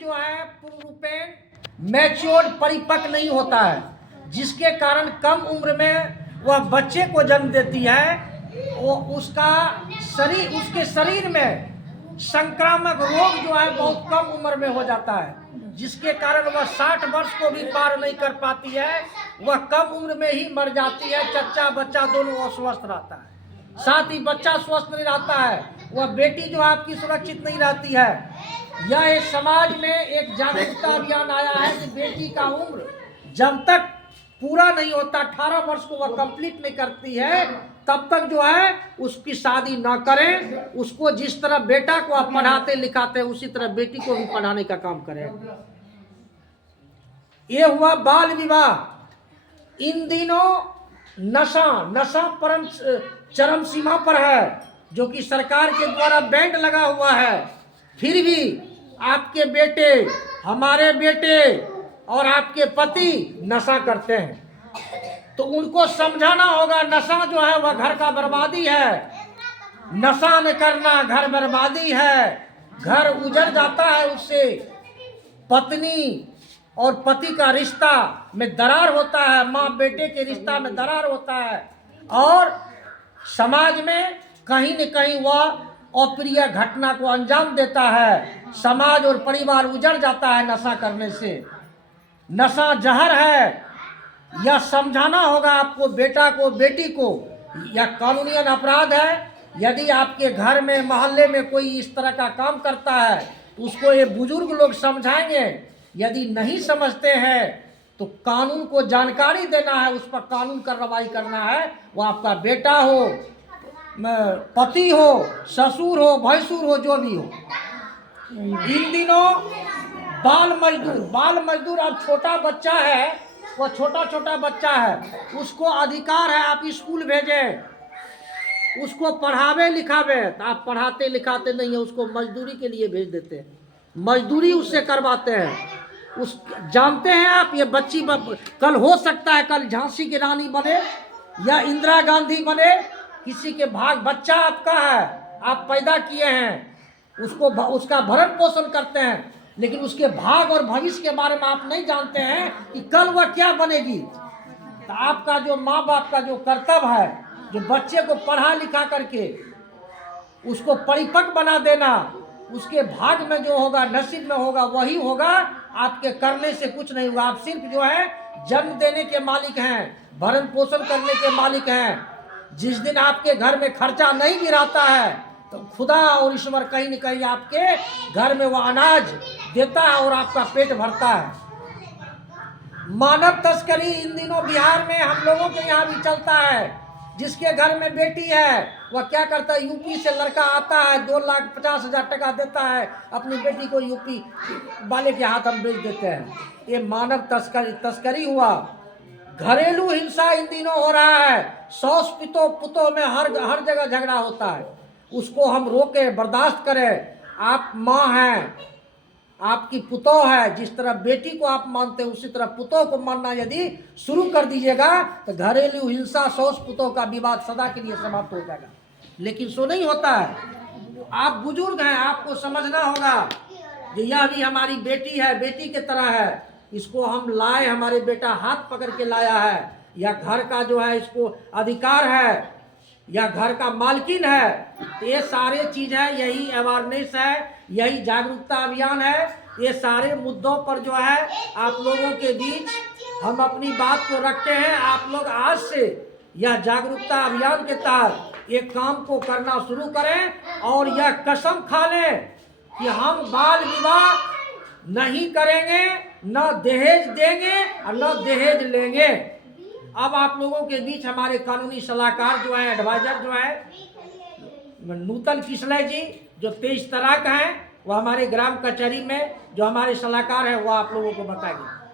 जो है पूर्ण रूपेण मैच्योर्ड परिपक्व नहीं होता है, जिसके कारण कम उम्र में वह बच्चे को जन्म देती है। वो उसके शरीर में संक्रामक रोग जो है बहुत कम उम्र में हो जाता है, जिसके कारण वह 60 वर्ष को भी पार नहीं कर पाती है। वह कम उम्र में ही मर जाती है। चच्चा बच्चा दोनों अस्वस्थ रहता है, साथ ही बच्चा स्वस्थ नहीं रहता है। वह बेटी जो आपकी सुरक्षित नहीं रहती है। यह एक समाज में एक जागरूकता अभियान आया है कि बेटी का उम्र जब तक पूरा नहीं होता, 18 वर्ष को वह कंप्लीट नहीं करती है, तब तक जो है उसकी शादी ना करें। उसको जिस तरह बेटा को आप पढ़ाते लिखाते हैं, उसी तरह बेटी को भी पढ़ाने का काम करें। ये हुआ बाल विवाह। इन दिनों नशा परम चरम सीमा पर है, जो कि सरकार के द्वारा बैंड लगा हुआ है। फिर भी आपके बेटे, हमारे बेटे और आपके पति नशा करते हैं, तो उनको समझाना होगा नशा जो है वह घर का बर्बादी है। नशा न करना घर बर्बादी है। घर उजड़ जाता है, उससे पत्नी और पति का रिश्ता में दरार होता है, माँ बेटे के रिश्ता में दरार होता है, और समाज में कहीं न कहीं वह अप्रिय घटना को अंजाम देता है। समाज और परिवार उजड़ जाता है नशा करने से। नशा जहर है, यह समझाना होगा आपको, बेटा को बेटी को। यह कानूनी अपराध है। यदि आपके घर में मोहल्ले में कोई इस तरह का काम करता है, तो उसको ये बुजुर्ग लोग समझाएंगे। यदि नहीं समझते हैं तो कानून को जानकारी देना है, उस पर कानून कार्रवाई करना है। वो आपका बेटा हो, पति हो, ससुर हो, भैंसुर हो, जो भी हो। इन दिनों बाल मजदूर अब छोटा बच्चा है, वो छोटा बच्चा है, उसको अधिकार है आप स्कूल भेजें, उसको पढ़ावे लिखावे। तो आप पढ़ाते लिखाते नहीं है, उसको मजदूरी के लिए भेज देते हैं, मजदूरी उससे करवाते हैं। जानते हैं आप, ये बच्ची कल हो सकता है कल झांसी की रानी बने या इंदिरा गांधी बने। किसी के भाग बच्चा आपका है, आप पैदा किए हैं, उसका भरण पोषण करते हैं, लेकिन उसके भाग और भविष्य के बारे में आप नहीं जानते हैं कि कल वह क्या बनेगी। तो आपका जो माँ बाप का जो कर्तव्य है, जो बच्चे को पढ़ा लिखा करके उसको परिपक्व बना देना, उसके भाग में जो होगा, नसीब में होगा, वही होगा। आपके करने से कुछ नहीं होगा। आप सिर्फ जो है जन्म देने के मालिक हैं, भरण पोषण करने के मालिक हैं। जिस दिन आपके घर में खर्चा नहीं भी रहता है, तो खुदा और ईश्वर कहीं न कहीं आपके घर में वो अनाज देता है और आपका पेट भरता है। मानव तस्करी इन दिनों बिहार में हम लोगों के यहाँ भी चलता है। जिसके घर में बेटी है, वह क्या करता है, यूपी से लड़का आता है, 2,50,000 टका देता है, अपनी बेटी को यूपी वाले के हाथ हम बेच देते हैं। ये मानव तस्करी हुआ। घरेलू हिंसा इन दिनों हो रहा है। सौस पुतों में हर जगह झगड़ा होता है। उसको हम रोके, बर्दाश्त करें। आप माँ हैं, आपकी पुतोह है, जिस तरह बेटी को आप मानते हैं उसी तरह पुतोह को मानना यदि शुरू कर दीजिएगा, तो घरेलू हिंसा, सौस पुतोह का विवाद सदा के लिए समाप्त हो जाएगा। लेकिन सो नहीं होता है। आप बुजुर्ग हैं, आपको समझना होगा कि यह भी हमारी बेटी है, बेटी के तरह है। इसको हम लाए, हमारे बेटा हाथ पकड़ के लाया है, या घर का जो है इसको अधिकार है, या घर का मालकिन है। ये सारे चीज है, यही अवेयरनेस है, यही जागरूकता अभियान है। ये सारे मुद्दों पर जो है आप लोगों के बीच हम अपनी बात को रखते हैं। आप लोग आज से यह जागरूकता अभियान के तहत ये काम को करना शुरू करें, और यह कसम खा लें कि हम बाल विवाह नहीं करेंगे, न दहेज देंगे और न दहेज लेंगे। अब आप लोगों के बीच हमारे कानूनी सलाहकार जो है, एडवाइजर जो है नूतन किसले जी, जो 23 तरह का है, वो हमारे ग्राम कचहरी में जो हमारे सलाहकार है, वो आप लोगों को बताएंगे।